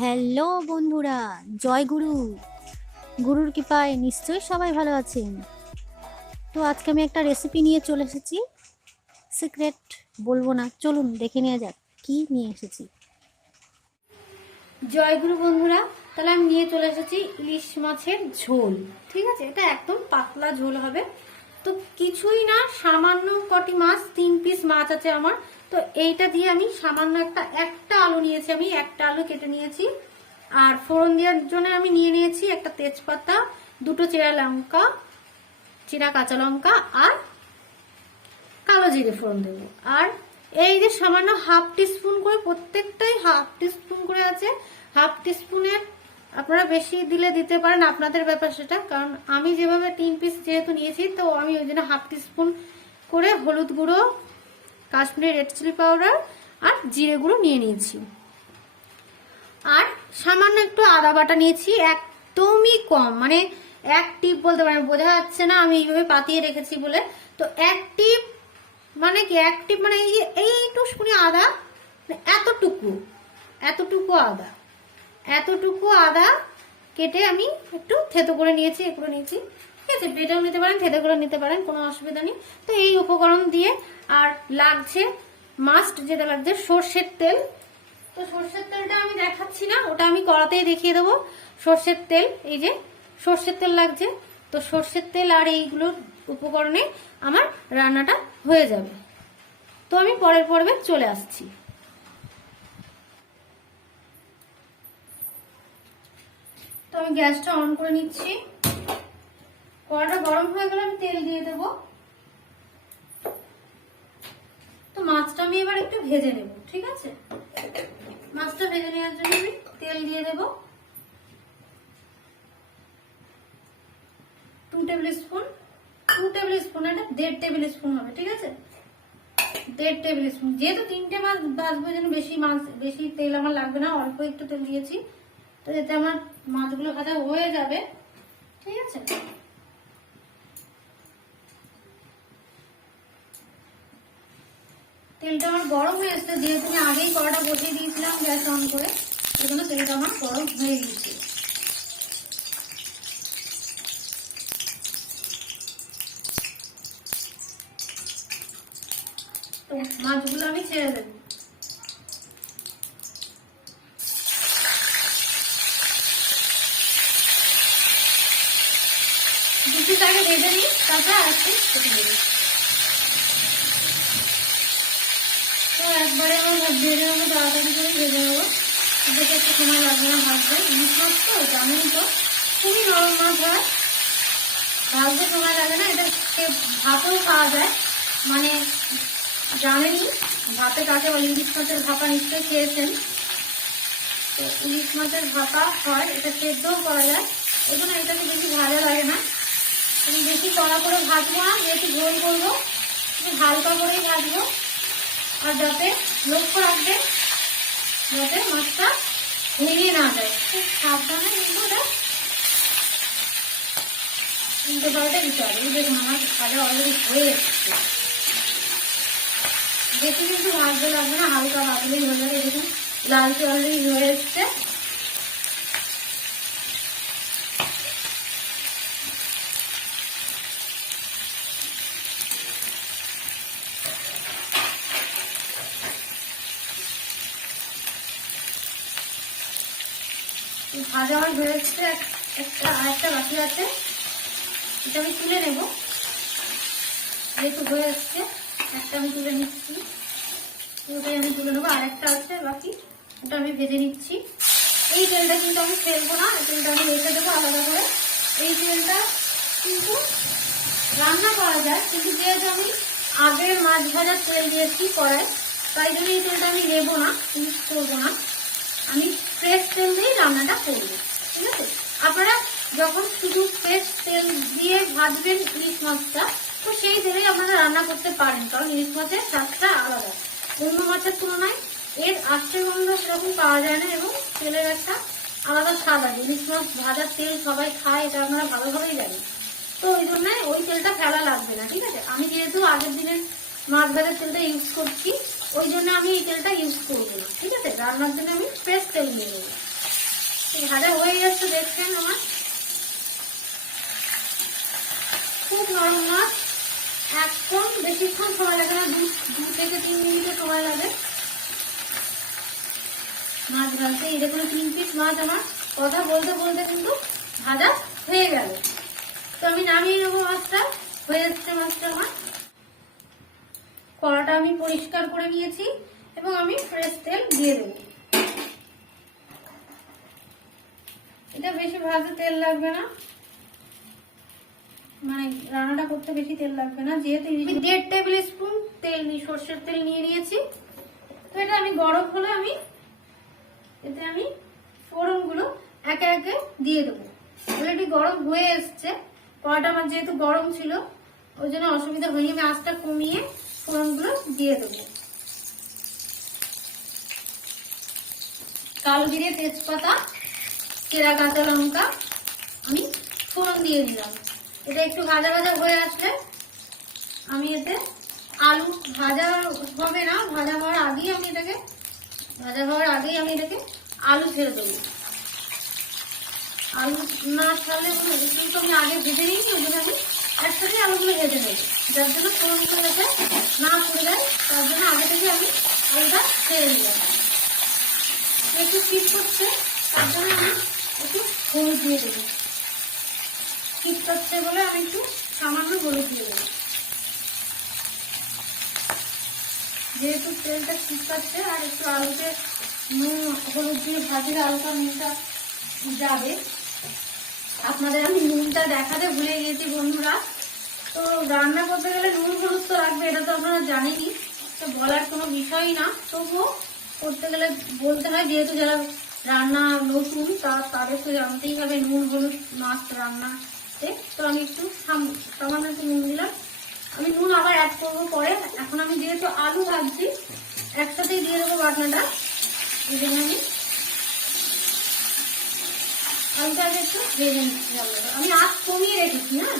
Hello বন্ধুরা, জয় গুরু। গুরুর কৃপায় নিশ্চয়ই সবাই ভালো আছেন। তো আজকে আমি একটা রেসিপি নিয়ে চলে এসেছি। সিক্রেট বলবো না, চলুন দেখে নেওয়া যাক কি নিয়ে এসেছি। জয় গুরু বন্ধুরা, তাহলে আমি নিয়ে চলে এসেছি ইলিশ মাছের ঝোল। ঠিক আছে, এটা একদম পাতলা ঝোল হবে। তো কিছুই না, সামান্য কটি মাছ, 3 পিস মাছ আছে আমার। তো এইটা দিয়ে আমি সামান্য একটা আলু নিয়েছি, আমি একটা আলু কেটে নিয়েছি। আর ফোড়ন দেওয়ার জন্য আমি নিয়ে নিয়েছি একটা তেজপাতা, দুটো চেরা লঙ্কা, চেরা কাঁচা লঙ্কা আর কালো জিরে ফোড়ন দেবো। আর এই যে সামান্য হাফ টিস্পুন করে, প্রত্যেকটাই হাফ টিস্পুন করে আছে। হাফ টিস্পুনের আপনারা বেশি দিলে দিতে পারেন, আপনাদের ব্যাপার সেটা। কারণ আমি যেভাবে 3 পিস যেহেতু নিয়েছি, তো আমি ওই জন্য হাফ টিস্পুন করে হলুদ গুঁড়ো, কাশ্মীরি রেড চিলি পাউডার আর জিরে গুঁড়ো নিয়ে নিয়েছি। আর সামান্য একটু আদা বাটা নিয়েছি, একদমই কম, মানে এক টিপ বলতে পারেন, বোঝা যাচ্ছে না আমি এইভাবে পাতিয়ে রেখেছি বলে। তো এক টিপ মানে কি, এক টিপ মানে এই যে এইটুকুনি আদা, এতটুকু এতটুকু আদা, এতটুকু আদা কেটে আমি একটু থেতো করে নিয়েছি, এ করে নিয়েছি। ঠিক আছে, বেটেও নিতে পারেন, থেতো করে নিতে পারেন, কোনো অসুবিধা নেই। তো এই উপকরণ দিয়ে আর লাগছে, মাস্ট যেটা লাগছে, সর্ষের তেল। তো সর্ষের তেলটা আমি দেখাচ্ছি না, ওটা আমি কড়াতেই দেখিয়ে দেবো। সর্ষের তেল, এই যে সর্ষের তেল লাগছে। তো সর্ষের তেল আর এইগুলো উপকরণে আমার রান্নাটা হয়ে যাবে। তো আমি পরের পর্বে চলে আসছি। তো আমি গ্যাসটা অন করে নিচ্ছি। কড়াটা গরম হয়ে গেলে আমি তেল দিয়ে দেব। তো মাছটা আমি এবার একটু ভেজে নেব। ঠিক আছে, মাছটা ভেজে নেওয়ার জন্য আমি তেল দিয়ে দেব 2 টেবিল স্পুন। 2 টেবিল স্পুন, এটা 1.5 টেবিল স্পুন হবে। ঠিক আছে, 1.5 টেবিল স্পুন। যেহেতু 3টে মাছ ভাজবো, যেন বেশি তেল আমার লাগবে না, অল্প একটু তেল দিয়েছি। তো এতে আমার মাছগুলো ভাজা হয়ে যাবে। ঠিক আছে, তেলটা আমার গরম হয়ে এসছে, যেহেতু আমি আগেই কড়াটা বসিয়ে দিয়েছিলাম গ্যাস অন করে, এই জন্য তেলটা আমার গরম হয়ে গেছে। তো মাছগুলো আমি ছেড়ে দেবো। দুটি আগে ভেজে নিই, তারপর আর একটু কেটে নেব। তো একবারে আমার ভেজে নেবো, তাড়াতাড়ি করে ভেজে নেবো, এটাতে একটু সময় লাগবে না ভাজতে। ইলিশ মাছ তো জানেন তো, খুবই নরম মাছ হয়, ভাজতে সময় লাগে না। এটা ভাতেও খাওয়া যায়, মানে জানেনই ভাতে কাকে বলে। ইলিশ মাছের ভাপা নিশ্চয়ই খেয়েছেন। তো ইলিশ মাছের ভাপা হয়, এটা সেদ্ধও করা যায়। ওই জন্য এটাকে বেশি ভাজা লাগে না। আমি বেশি কড়া করে ভাজবো না, যেহেতু ঝোল করবো, হালকা করেই ভাজবো। আর যাতে লক্ষ্য রাখবে যাতে মাছটা ভেঙে না যায়, খুব সাবধানে কিন্তু এটা উল্টো পাল্টে দিতে হবে। এই দেখুন আমার ভাজা অলরেডি হয়ে এসছে, বেশি কিন্তু ভাজতে লাগবে না, হালকা ভাজলেই হয়ে যাবে। দেখুন লালচে অলরেডি হয়ে এসছে। ভাজা আমার হয়ে এসছে, আরেকটা বাকি আছে, এটা আমি তুলে নেব। যেহেতু হয়ে এসছে, একটা আমি তুলে নিচ্ছি, ওটাই আমি তুলে নেবো। আরেকটা আছে বাকি, ওটা আমি ভেজে নিচ্ছি। এই তেলটা কিন্তু আমি ফেলবো না, এই তেলটা আমি রেখে দেবো আলাদা করে। এই তেলটা কিন্তু রান্না করা যায়, কিন্তু যেহেতু আমি আগে মাছ ভাজার তেল দিয়েছি কড়াই, তাই জন্য এই তেলটা আমি নেবো না, ইউজ করবো না। আমি ফ্রেশ তেল দিয়েই রান্নাটা করবো। ঠিক আছে, আপনারা যখন শুধু ফ্রেশ তেল দিয়ে ভাজবেন ইলিশ মাছটা, তো সেই তেলেই আপনারা রান্না করতে পারেন। কারণ ইলিশ মাছের স্বাদটা আলাদা, অন্য মাছের তুলনায় এর আষ্টে গন্ধ সেরকম পাওয়া যায় না, এবং তেলের একটা আলাদা স্বাদ আছে। ইলিশ মাছ ভাজার তেল সবাই খায়, এটা আপনারা ভালোভাবেই জানেন। তো ওই জন্য ওই তেলটা ফেলা লাগবে না। ঠিক আছে, আমি যেহেতু আগের দিনের মাছ ভাজার তেলটা ইউজ করছি, ওই জন্য আমি এই তেলটা ইউজ করবো না। ঠিক আছে, রান্নার জন্য আমি ফ্রেশ তেল নিয়ে নেবো। ভাজা হয়ে যাচ্ছে দেখছেন আমার, খুব নরম মাছ, একদম বেশিক্ষণ সময় লাগে না, 2 থেকে 3 মিনিটের সময় লাগে মাছ ভাজতে। এই দেখুন 3 পিস মাছ আমার কথা বলতে বলতে কিন্তু ভাজা হয়ে গেল। তো আমি নামিয়ে নেবো মাছটা, হয়ে যাচ্ছে মাছটা আমার। কড়াটা আমি পরিষ্কার করে নিয়েছি এবং আমি ফ্রেশ তেল দিয়ে দেবো। এটা বেশি ভাজতে তেল লাগবে না, মানে রান্নাটা করতে বেশি তেল লাগবে না, যেহেতু 1.5 টেবিল স্পুন তেল সর্ষের তেল নিয়ে নিয়েছি। তো এটা আমি গরম হলে এতে আমি ফোড়নগুলো একে একে দিয়ে দেবো। অলরেডি গরম হয়ে এসছে, কড়াটা আমার যেহেতু গরম ছিল ওই জন্য অসুবিধা হয়নি, আমি আঁচটা কমিয়ে ফোড়নগুলো দিয়ে দেবো। কালো জিরে, তেজপাতা, চেরা কাঁচা লঙ্কা আমি ফোড়ন দিয়ে দিলাম। এটা একটু ভাজা ভাজা হয়ে আসলে আমি এতে আলু, ভাজা হবে না, ভাজা হওয়ার আগেই আমি এটাকে আলু ছেড়ে দেবো। আলু না ছাড়লে কিন্তু আমি আগে ভেজে নিই, ওই জন্য আমি একসাথে আলুগুলো ভেজে নেব, যার জন্য ফোড়নগুলো যাতে না পড়ে যায় তার জন্য আগে থেকে আমি আলুটা ছেড়ে দিলাম। একটু শীত করছে তার জন্য আমি একটু হলুদ দিয়ে দেবো, শীত করছে বলে আমি একটু সামান্য হলুদ দিয়ে দেবো। যেহেতু তেলটা শীত করছে আর একটু আলুতে নুন হলুদ দিয়ে ভাজলে আলুটা নুনটা যাবে। আপনাদের আমি নুনটা দেখাতে ভুলে গিয়েছি বন্ধুরা, তো রান্না করতে গেলে নুন হলুদ তো লাগবে, এটা তো আপনারা জানেনই, তো বলার কোনো বিষয়ই না, তবুও করতে গেলে বলতে হয়, যেহেতু যারা রান্না নতুন তাদের তো জানতেই হবে নুন হলুদ মাছ রান্নাতে। তো আমি একটু সামান্য একটু নুন দিলাম, আমি নুন আবার অ্যাড করবো পরে। এখন আমি যেহেতু আলু ভাজছি একসাথেই দিয়ে দেবো বাটনাটা, এই জন্য আমি আলুটাকে একটু ভেজে নিচ্ছি। আমি আঁচ কমিয়ে রেখেছি, হ্যাঁ,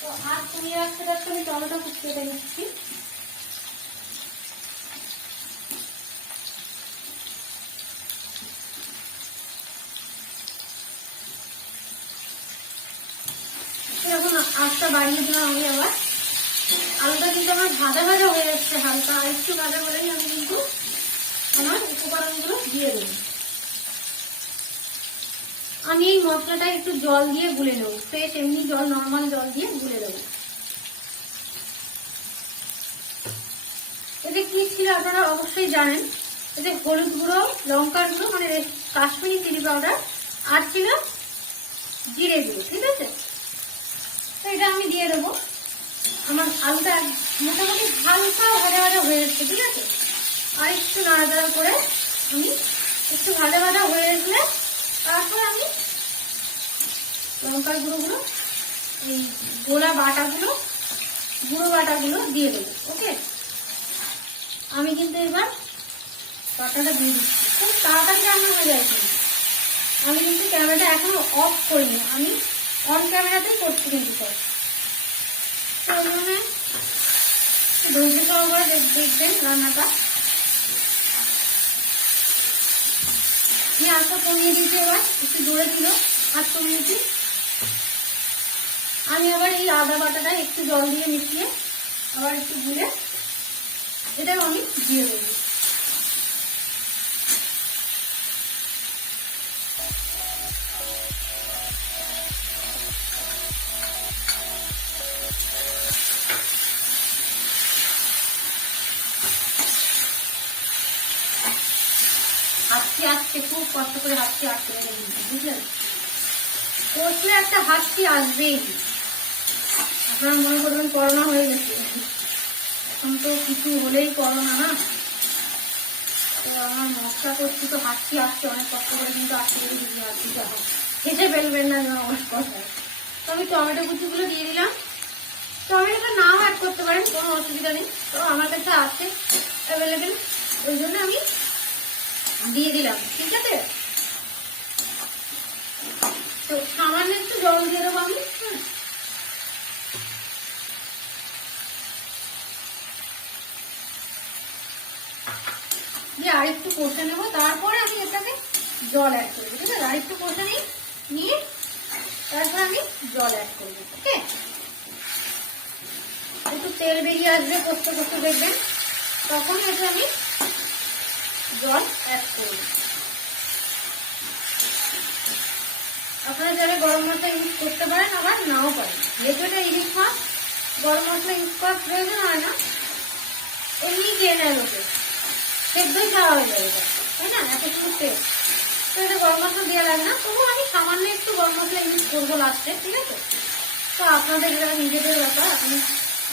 তো আঁচ কমিয়ে রাখতে রাখতে আমি টমেটো কেটে নিচ্ছি। এখন আঁচটা বাড়িয়ে দিলাম আমি আবার। আলুটা কিন্তু আমার ভাজা ভাজা হয়ে যাচ্ছে হালকা, আর একটু ভাজা হলেই আমি কিন্তু আমার উপকরণগুলো দিয়ে দেবো। আমি এই মশলাটা একটু জল দিয়ে গুলে নেবো, ফ্রেশ এমনি জল, নর্মাল জল দিয়ে গুলে দেবো। এতে কি ছিল আপনারা অবশ্যই জানেন, এতে হলুদ গুঁড়ো, লঙ্কার গুঁড়ো মানে কাশ্মীরি চিলি পাউডার, আর ছিল জিরে গুঁড়ো, ঠিক আছে। তো এটা আমি দিয়ে দেবো। আমার আলুটা মোটামুটি হালকা ভাজা ভাজা হয়ে যাচ্ছে, ঠিক আছে। আর একটু নাড়াচাড়া করে আমি একটু ভাজা ভাজা হয়ে গেলে তারপর আমি লঙ্কার গুঁড়োগুলো, এই গুঁড়ো বাটাগুলো দিয়ে দেবো। ওকে, আমি কিন্তু এবার বাটাটা দিয়ে দিচ্ছি, খুব তাড়াতাড়ি রান্না হয়ে যায়। আমি কিন্তু ক্যামেরাটা এখনো অফ করিনি, আমি অন ক্যামেরাতে করছি কিন্তু সব। তো ওইভাবে ধৈর্য সহকারে দেখবেন রান্নাটা। আমি আঁচটা কমিয়ে দিয়েছি, এবার একটু জোরে ছিল, আঁচ কমিয়েছি। আমি আবার এই আদা বাটাটা একটু জল দিয়ে মিশিয়ে আবার একটু গুলে এটাও আমি দিয়ে দেবো। হাতটি খুব কষ্ট করে হাতটি আটকে বুঝলেন, কষলে একটা হাতটি আসবেই। আপনারা মনে করবেন করোনা হয়ে গেছে, এখন তো কিছু হলেই করোনা না, তো আমার মশলা করছি তো হাতটি আসছে অনেক কষ্ট করে, কিন্তু আটকে দিয়েছি হাতটিটা, হেসে ফেলবেন না আমার কথায়। তো আমি টমেটো কুচিগুলো দিয়ে দিলাম, টমেটোটা নাও অ্যাড করতে পারেন, কোনো অসুবিধা নেই, তো আমার কাছে আছে অ্যাভেলেবেল, ওই জন্য আমি দিয়ে দিলাম, ঠিক আছে। তো সামান্য একটু জল দিয়ে দেবো আমি, দিয়ে আরেকটু কষে নেবো, তারপরে আমি এটাকে জল অ্যাড করবো। ঠিক আছে, আরেকটু কষে নিয়ে তারপর আমি জল অ্যাড করবো। ওকে, একটু তেল বেরিয়ে আসবে কষতে কষতে দেখবেন, তখন এটা আমি জল অ্যাড করব। আপনারা যারা গরম মশলা ইউজ করতে পারেন, আবার নাও পারেন, যেহেতু এটা ইলিশ মাছ গরম মশলা ইউজ করার প্রয়োজন হয় না, এমনি খেয়ে নেয় লোকে, সেদ্ধই খাওয়া হয়ে যাবে, তাই না? এত সুন্দর টেস্ট, তো এটা গরম মশলা দেওয়া লাগে না। তবু আমি সামান্য একটু গরম মশলা ইউজ করবো লাস্টে। ঠিক আছে, তো আপনাদের এটা নিজেদের ব্যাপার, আপনি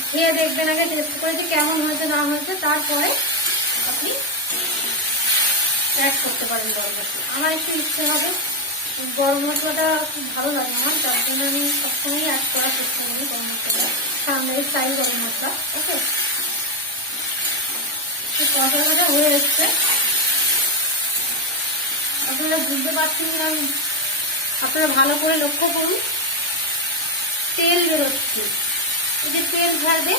খেয়ে দেখবেন, আগে টেস্ট করে যে কেমন হয়েছে না হয়েছে, তারপরে আপনি অ্যাড করতে পারেন গরম মশলা। আমার একটু ইচ্ছে হবে, গরম মশলাটা খুব ভালো লাগে আমার, তার জন্য আমি সবসময় অ্যাড করার চেষ্টা করি গরম মশলাটা, সামনের স্টাইল গরম মশলা। ওকে, কষাটা হয়ে এসছে, আপনারা বুঝতে পারছেন না, আপনারা ভালো করে লক্ষ্য করুন, তেল বেরোচ্ছে, এই যে তেল ছাড়বে,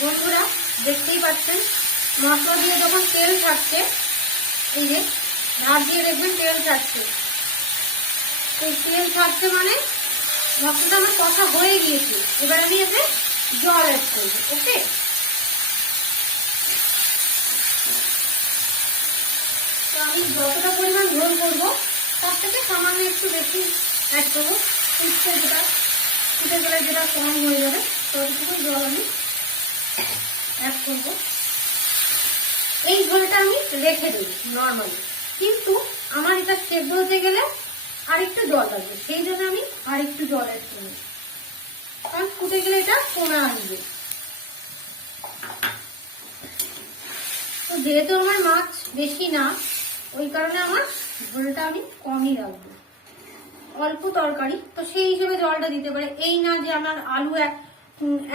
বন্ধুরা দেখতেই পাচ্ছেন মশলা দিয়ে যখন তেল ছাড়ছে, এই যে ধার দিয়ে দেখবেন তেল ছাড়ছে, এই তেল ছাড়ছে মানে মশলাটা আমার কষা হয়ে গিয়েছে। এবার আমি এতে জল অ্যাড করবো। ওকে, তো আমি যতটা পরিমাণ ঝোল করবো তার থেকে সামান্য একটু বেশি অ্যাড করবো, ফুটে গেলে যেটা কম হয়ে যাবে ততটুকু জল আমি অ্যাড করবো। এই ঝোলটা আমি রেখে দেব নর্মালি, কিন্তু আমার এটা সেদ্ধ হতে গেলে আরেকটু জল লাগবে, সেই জন্য আমি আরেকটু জল অ্যাড করবো, কারণ ফুটে গেলে এটা কমে আসবে। তো যেহেতু আমার মাছ বেশি না, ওই কারণে আমার ঝোলটা আমি কমই রাখবো, অল্প তরকারি তো সেই হিসেবে জলটা দিতে পারে। এই না যে আমার আলু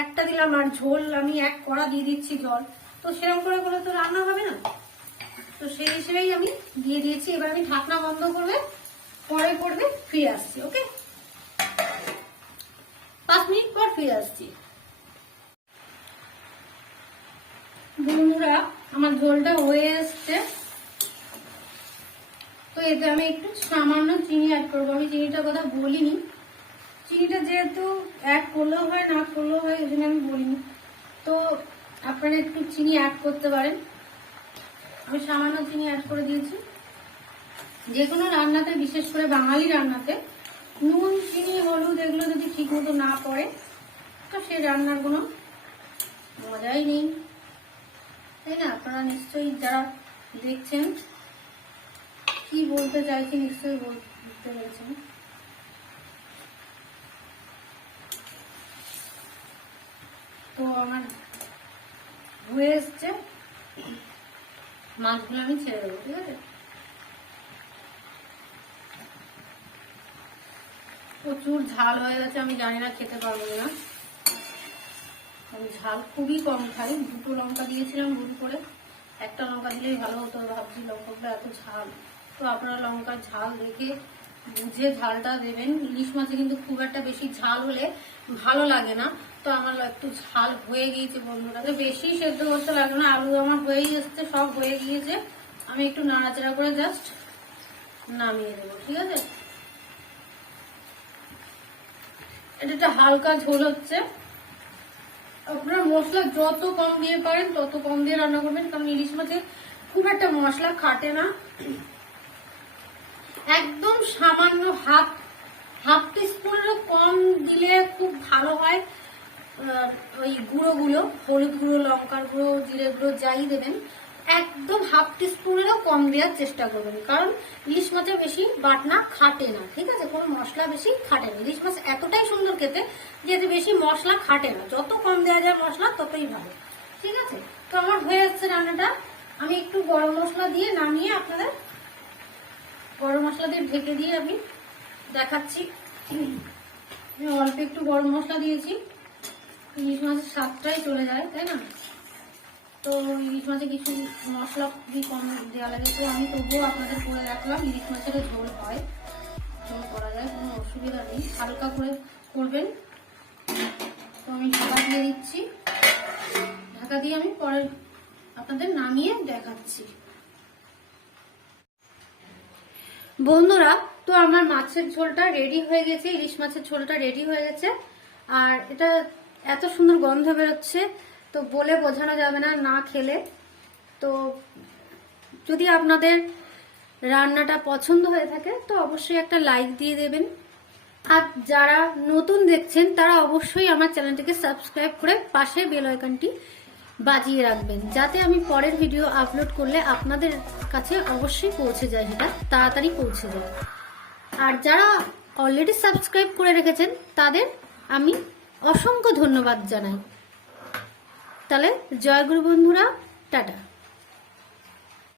একটা দিলাম আর ঝোল আমি এক কড়া দিয়ে দিচ্ছি জল, তো সেরকম করে বলে তো রান্না হবে না, তো সেই হিসেবেই আমি দিয়ে দিয়েছি। এবার আমি ঢাকনা বন্ধ করবে, পরে করবে, ফিরে আসছি। ওকে, 5 মিনিট পর ফিরে আসছি। বন্ধুরা আমার ঝোলটা হয়ে এসছে, তো এতে আমি একটু সামান্য চিনি অ্যাড করবো। আমি চিনিটার কথা বলিনি, চিনিটা যেহেতু অ্যাড করলেও হয় না করলেও হয়, ওই জন্য আমি বলিনি, তো আপনারা একটু চিনি অ্যাড করতে পারেন। আমি সামান্য চিনি অ্যাড করে দিয়েছি। যে কোনো রান্নাতে, বিশেষ করে বাঙালি রান্নাতে, নুন চিনি হলুদ এগুলো যদি ঠিক মতো না পড়ে তো সেই রান্নার কোনো মজাই নেই, তাই না? আপনারা নিশ্চয়ই যারা দেখছেন কি বলতে চাইছি নিশ্চয়ই বুঝতে পেরেছেন। তো আমার হয়ে এসছে, মাছগুলো আমি ছেড়ে দেবো। ঠিক আছে, প্রচুর ঝাল হয়ে গেছে, আমি জানি না খেতে পারবো না, আমি ঝাল খুবই কম খাই। 2টো লঙ্কা দিয়েছিলাম গুঁড়ো করে, একটা লঙ্কা দিলেই ভালো হতো, ভাবছি লঙ্কাগুলো এত ঝাল। তো আপনারা লঙ্কার ঝাল দেখে বুঝে ঝালটা দেবেন। ইলিশ মাছে কিন্তু খুব একটা বেশি ঝাল হলে ভালো লাগে না, তো আমার একটু ঝাল হয়ে গিয়েছে বন্ধুরা, বেশি সেদ্ধ করতে লাগবে না, আলু আমার হয়েই এসছে, সব হয়ে গিয়েছে, আমি একটু নাড়াচাড়া করে জাস্ট নামিয়ে দেবো। ঠিক আছে, এটা একটা হালকা ঝোল হচ্ছে। আপনারা মশলা যত কম দিয়ে পারেন তত কম দিয়ে রান্না করবেন, কারণ ইলিশ মাছে খুব একটা মশলা খাটে না, একদম সামান্য হাফ টিস্পুনেরও কম দিলে খুব ভালো হয়। ওই গুঁড়োগুলো, হলুদ গুঁড়ো, লঙ্কার গুঁড়ো, জিরে গুঁড়ো যাই দেবেন, একদম হাফ টিস্পুনেরও কম দেওয়ার চেষ্টা করবেন, কারণ ইলিশ মাছে বেশি বাটনা খাটে না। ঠিক আছে, কোনো মশলা বেশি খাটে না, ইলিশ মাছ এতটাই সুন্দর খেতে যে এতে বেশি মশলা খাটে না, যত কম দেওয়া যায় মশলা ততই ভালো। ঠিক আছে, তো আমার হয়ে যাচ্ছে রান্নাটা, আমি একটু গরম মশলা দিয়ে নামিয়ে আপনাদের গরম মশলা দিয়ে ঢেকে দিয়ে আমি দেখাচ্ছি। অল্প একটু গরম মশলা দিয়েছি, ইলিশ মাছের স্বাদটাই চলে যায়, তাই না? তো ইলিশ মাছে কিছু মশলা খুবই কম দেওয়া লাগে, তো আমি তবুও আপনাদের করে রাখলাম। ইলিশ মাছের ঝোল হয়, ঝোল করা যায়, কোনো অসুবিধা নেই, হালকা করে করবেন। তো আমি ঢাকা দিয়ে দিচ্ছি। ঢাকা দিয়ে আমি পরে আপনাদের নামিয়ে দেখাচ্ছি। বন্ধুরা, তো আমার মাছের ঝোলটা রেডি হয়ে গেছে, ইলিশ মাছের ঝোলটা রেডি হয়ে গেছে। আর এটা এত সুন্দর গন্ধ বেরোচ্ছে, তো বলে বোঝানো যাবে না না খেলে। তো যদি আপনাদের রান্নাটা পছন্দ হয়ে থাকে তো অবশ্যই একটা লাইক দিয়ে দেবেন। আর যারা নতুন দেখছেন তারা অবশ্যই আমার চ্যানেলটিকে সাবস্ক্রাইব করে পাশে বেল আইকনটি বাজিয়ে রাখবেন, যাতে আমি পরের ভিডিও আপলোড করলে আপনাদের কাছে অবশ্যই পৌঁছে যায়, সেটা তাড়াতাড়ি পৌঁছে যায়। আর যারা অলরেডি সাবস্ক্রাইব করে রেখেছেন তাদের আমি অসংখ্য ধন্যবাদ জানাই। তাহলে জয় গুরু বন্ধুরা, টাটা।